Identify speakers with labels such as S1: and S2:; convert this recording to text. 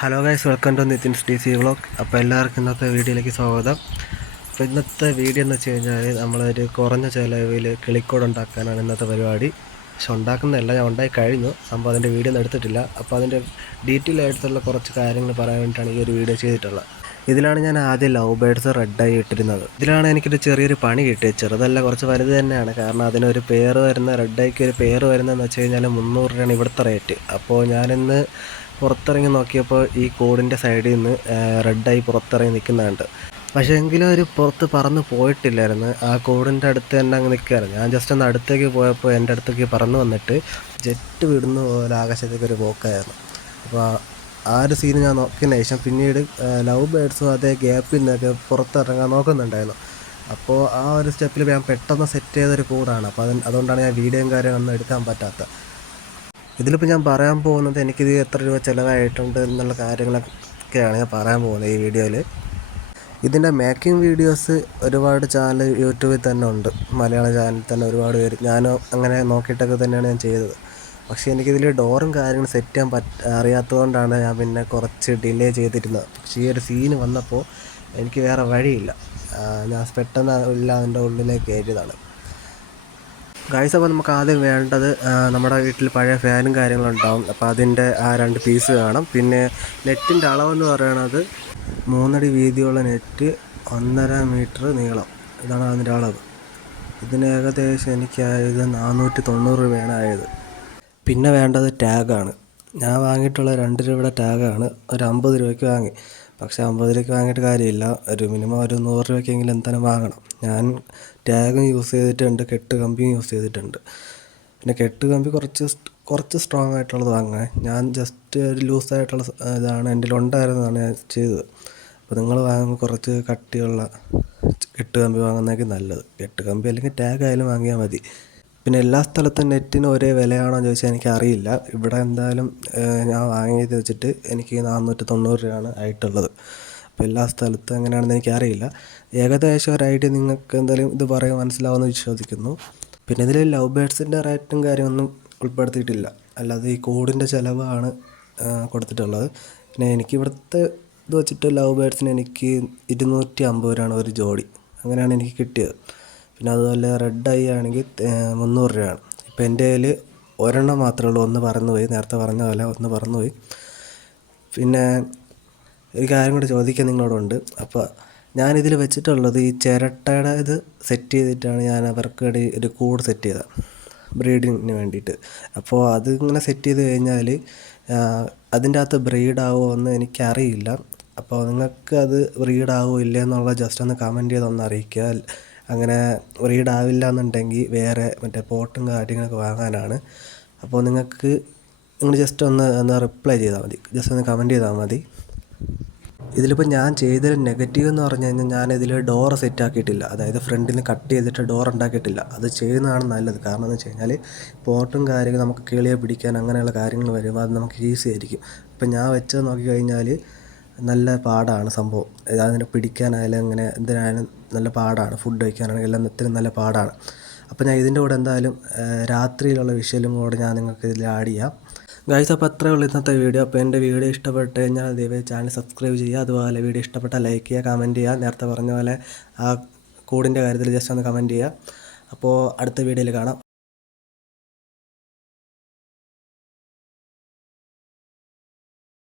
S1: Hello guys welcome to Nithin D C vlog അപ്പോൾ എല്ലാവർക്കും ഇന്നത്തെ വീഡിയോയിലേക്ക് സ്വാഗതം. അപ്പോൾ ഇന്നത്തെ വീഡിയോ എന്ന് വെച്ച് കഴിഞ്ഞാൽ നമ്മളൊരു കുറഞ്ഞ ചിലവിൽ കിളിക്കോട് ഉണ്ടാക്കാനാണ് ഇന്നത്തെ പരിപാടി. പക്ഷെ ഉണ്ടാക്കുന്നതല്ല ഞാൻ ഉണ്ടായി കഴിഞ്ഞു. സംഭവം അതിന്റെ വീഡിയോ ഒന്നും എടുത്തിട്ടില്ല. അപ്പോൾ അതിന്റെ ഡീറ്റെയിൽ ആയിട്ടുള്ള കുറച്ച് കാര്യങ്ങൾ പറയാൻ വേണ്ടിയിട്ടാണ് ഈ ഒരു വീഡിയോ ചെയ്തിട്ടുള്ളത്. ഇതിലാണ് ഞാൻ ആദ്യം ലവ് ബേഡ്സ് റെഡായി ഇട്ടിരുന്നത്. ഇതിലാണ് എനിക്കൊരു ചെറിയൊരു പണി കിട്ടിയത്. ചെറുതല്ല കുറച്ച് വലുത് തന്നെയാണ്. കാരണം അതിനൊരു പേര് വരുന്ന റെഡായിക്ക് ഒരു പേര് വരുന്നതെന്ന് വെച്ച് കഴിഞ്ഞാൽ മുന്നൂറ് രൂപയാണ് ഇവിടുത്തെ റേറ്റ് അപ്പോൾ ഞാനിന്ന് പുറത്തിറങ്ങി നോക്കിയപ്പോൾ ഈ കോഡിന്റെ സൈഡിൽ നിന്ന് റെഡായി പുറത്തിറങ്ങി നിൽക്കുന്നുണ്ട്. പക്ഷേ എങ്കിലും അവർ പുറത്ത് പറന്ന് പോയിട്ടില്ലായിരുന്നു. ആ കോഡിന്റെ അടുത്ത് തന്നെ അങ്ങ് നിൽക്കുകയായിരുന്നു. ഞാൻ ജസ്റ്റ് ഒന്ന് അടുത്തേക്ക് പോയപ്പോൾ എന്റെ അടുത്തേക്ക് പറന്ന് വന്നിട്ട് ജെറ്റ് വിടുന്ന പോലെ ആകാശത്തേക്ക് ഒരു പോക്കായിരുന്നു. അപ്പോൾ ആ- ഒരു സീൻ ഞാൻ നോക്കിയതിന് ശേഷം പിന്നീട് ലവ് ബേഡ്സും അതേ ഗ്യാപ്പിൽ നിന്നൊക്കെ പുറത്തിറങ്ങാൻ നോക്കുന്നുണ്ടായിരുന്നു. അപ്പോൾ ആ ഒരു സ്റ്റെപ്പിൽ ഞാൻ പെട്ടെന്ന് സെറ്റ് ചെയ്തൊരു കോഡാണ് അപ്പോൾ അത് അതുകൊണ്ടാണ് ഞാൻ വീഡിയോയും കാര്യങ്ങളൊന്നും എടുക്കാൻ പറ്റാത്തത്. ഇതിലിപ്പോൾ ഞാൻ പറയാൻ പോകുന്നത് എനിക്കിത് എത്ര രൂപ ചിലവായിട്ടുണ്ട് എന്നുള്ള കാര്യങ്ങളൊക്കെയാണ് ഞാൻ പറയാൻ പോകുന്നത് ഈ വീഡിയോയിൽ ഇതിന്റെ മേക്കിംഗ് വീഡിയോസ് ഒരുപാട് ചാനൽ യൂട്യൂബിൽ തന്നെ ഉണ്ട്. മലയാള ചാനലിൽ തന്നെ ഒരുപാട് പേര്. ഞാനും അങ്ങനെ നോക്കിയിട്ടൊക്കെ തന്നെയാണ് ഞാൻ ചെയ്തത്. പക്ഷേ എനിക്കിതിൽ ഡോറും കാര്യങ്ങളും സെറ്റ് ചെയ്യാൻ പറ്റ അറിയാത്തതുകൊണ്ടാണ് ഞാൻ പിന്നെ കുറച്ച് ഡിലേ ചെയ്തിരുന്നത്. പക്ഷേ ഈ ഒരു സീന് വന്നപ്പോൾ എനിക്ക് വേറെ വഴിയില്ല. ഞാൻ പെട്ടെന്ന് ഇല്ല അതിന്റെ ഉള്ളിലേക്ക് കയറ്റിയതാണ് ഗൈസ് അപ്പോൾ നമുക്ക് ആദ്യം വേണ്ടത് നമ്മുടെ വീട്ടിൽ പഴയ ഫാനും കാര്യങ്ങളും ഉണ്ടാവും. അപ്പോൾ അതിന്റെ ആ രണ്ട് പീസ് കാണും. പിന്നെ നെറ്റിന്റെ അളവെന്ന് പറയണത് മൂന്നടി വീതിയുള്ള നെറ്റ് ഒന്നര മീറ്റർ നീളം. ഇതാണ് അതിന്റെ അളവ്. ഇതിന് ഏകദേശം എനിക്കായത് നാനൂറ്റി തൊണ്ണൂറ് രൂപയാണ് ആയത്. പിന്നെ വേണ്ടത് ടാഗാണ് ഞാൻ വാങ്ങിയിട്ടുള്ള രണ്ട് രൂപയുടെ ടാഗാണ് ഒരു അമ്പത് രൂപയ്ക്ക് വാങ്ങി. പക്ഷേ അമ്പത് രൂപയ്ക്ക് വാങ്ങിയിട്ട് കാര്യമില്ല. ഒരു മിനിമം ഒരു നൂറ് രൂപയ്ക്കെങ്കിലും എന്തായാലും വാങ്ങണം. ഞാൻ ടാഗും യൂസ് ചെയ്തിട്ടുണ്ട് കെട്ട് കമ്പിയും യൂസ് ചെയ്തിട്ടുണ്ട്. പിന്നെ കെട്ട് കമ്പി കുറച്ച് കുറച്ച് സ്ട്രോങ് ആയിട്ടുള്ളത് വാങ്ങാൻ ഞാൻ ജസ്റ്റ് ഒരു ലൂസായിട്ടുള്ള ഇതാണ്. എന്റെ ഉണ്ടായിരുന്നതാണ് ഞാൻ ചെയ്തത്. അപ്പോൾ നിങ്ങൾ വാങ്ങുമ്പോൾ കുറച്ച് കട്ടിയുള്ള കെട്ട് കമ്പി വാങ്ങുന്നതൊക്കെ നല്ലത്. കെട്ട് കമ്പി അല്ലെങ്കിൽ ടാഗ് ആയാലും വാങ്ങിയാൽ മതി. പിന്നെ എല്ലാ സ്ഥലത്തും നെറ്റിന് ഒരേ വിലയാണോ ചോദിച്ചാൽ എനിക്കറിയില്ല. ഇവിടെ എന്തായാലും ഞാൻ വാങ്ങിയത് വെച്ചിട്ട് എനിക്ക് നാനൂറ്റി തൊണ്ണൂറ് രൂപയാണ് ആയിട്ടുള്ളത്. അപ്പോൾ എല്ലാ സ്ഥലത്തും എങ്ങനെയാണെന്ന് എനിക്കറിയില്ല. ഏകദേശം ഒരു ഐഡിയ നിങ്ങൾക്ക് എന്തായാലും ഇത് പറയാൻ മനസ്സിലാവുമെന്ന് വിശ്വസിക്കുന്നു. പിന്നെ ഇതിൽ ലവ് ബേഡ്സിന്റെ റേറ്റും കാര്യമൊന്നും ഉൾപ്പെടുത്തിയിട്ടില്ല. അല്ലാതെ ഈ കോഡിന്റെ ചിലവാണ് കൊടുത്തിട്ടുള്ളത്. പിന്നെ എനിക്ക് ഇവിടുത്തെ ഇത് വെച്ചിട്ട് ലവ് ബേഡ്സിന് എനിക്ക് ഇരുന്നൂറ്റി അമ്പത് രൂപയാണ് ഒരു ജോഡി. അങ്ങനെയാണ് എനിക്ക് കിട്ടിയത്. പിന്നെ അതുപോലെ റെഡ് ഐ ആണെങ്കിൽ മുന്നൂറ് രൂപയാണ്. ഇപ്പോൾ എന്റെ കയ്യിൽ ഒരെണ്ണം മാത്രമേ ഉള്ളൂ. ഒന്ന് പറന്നുപോയി നേരത്തെ പറഞ്ഞ പോലെ ഒന്ന് പറന്നുപോയി പിന്നെ ഒരു കാര്യം കൂടി ചോദിക്കാൻ നിങ്ങളോടുണ്ട്. അപ്പോൾ ഞാനിതിൽ വെച്ചിട്ടുള്ളത് ഈ ചിരട്ടയുടെ ഇത് സെറ്റ് ചെയ്തിട്ടാണ് ഞാൻ അവർക്ക് വേണ്ടി ഒരു കൂട് സെറ്റ് ചെയ്തത്. ബ്രീഡിങ്ങിന് വേണ്ടിയിട്ട്. അപ്പോൾ അതിങ്ങനെ സെറ്റ് ചെയ്ത് കഴിഞ്ഞാൽ അതിന്റെ അകത്ത് ബ്രീഡാവോ എന്ന് എനിക്കറിയില്ല. അപ്പോൾ നിങ്ങൾക്ക് അത് ബ്രീഡാവോ ഇല്ല എന്നുള്ള ജസ്റ്റ് ഒന്ന് കമന്റ് ചെയ്തൊന്ന് അറിയിക്കുക. അങ്ങനെ റീഡാവില്ല എന്നുണ്ടെങ്കിൽ വേറെ മറ്റേ പോട്ടും കാര്യങ്ങളൊക്കെ വാങ്ങാനാണ്. അപ്പോൾ നിങ്ങൾക്ക് നിങ്ങൾ ജസ്റ്റ് ഒന്ന് ഒന്ന് റിപ്ലൈ ചെയ്താൽ മതി. ജസ്റ്റ് ഒന്ന് കമന്റ് ചെയ്താൽ മതി. ഇതിലിപ്പോൾ ഞാൻ ചെയ്തൊരു നെഗറ്റീവ് എന്ന് പറഞ്ഞു കഴിഞ്ഞാൽ ഞാൻ ഇതിൽ ഡോർ സെറ്റ് ആക്കിയിട്ടില്ല. അതായത് ഫ്രണ്ടിൽ നിന്ന് കട്ട് ചെയ്തിട്ട് ഡോർ ഉണ്ടാക്കിയിട്ടില്ല. അത് ചെയ്യുന്നതാണ് നല്ലത്. കാരണം എന്ന് വെച്ച് കഴിഞ്ഞാൽ പോട്ടും കാര്യങ്ങൾ നമുക്ക് കിളിയെ പിടിക്കാൻ അങ്ങനെയുള്ള കാര്യങ്ങൾ വരുമ്പോൾ അത് നമുക്ക് ഈസി ആയിരിക്കും. ഇപ്പം ഞാൻ വെച്ചത് നോക്കിക്കഴിഞ്ഞാൽ നല്ല പാടാണ് സംഭവം. അതിനെ പിടിക്കാനായാലും അങ്ങനെ എന്തിനായാലും നല്ല പാടാണ്. ഫുഡ് കഴിക്കാനാണെങ്കിലും എല്ലാത്തിനും നല്ല പാടാണ്. അപ്പോൾ ഞാൻ ഇതിന്റെ കൂടെ എന്തായാലും രാത്രിയിലുള്ള വിഷയിലും കൂടെ ഞാൻ നിങ്ങൾക്ക് ഇതിൽ ആഡ് ചെയ്യാം. ഗൈസ് അപ്പോൾ അത്രേ ഉള്ളൂ ഇന്നത്തെ വീഡിയോ. അപ്പോൾ എന്റെ വീഡിയോ ഇഷ്ടപ്പെട്ട് കഴിഞ്ഞാൽ ദയവായി ചാനൽ സബ്സ്ക്രൈബ് ചെയ്യുക. അതുപോലെ വീഡിയോ ഇഷ്ടപ്പെട്ടാൽ ലൈക്ക് ചെയ്യുക കമന്റ് ചെയ്യുക. നേരത്തെ പറഞ്ഞ പോലെ ആ കോഡിന്റെ കാര്യത്തിൽ ജസ്റ്റ് ഒന്ന് കമന്റ് ചെയ്യുക. അപ്പോൾ അടുത്ത വീഡിയോയിൽ കാണാം.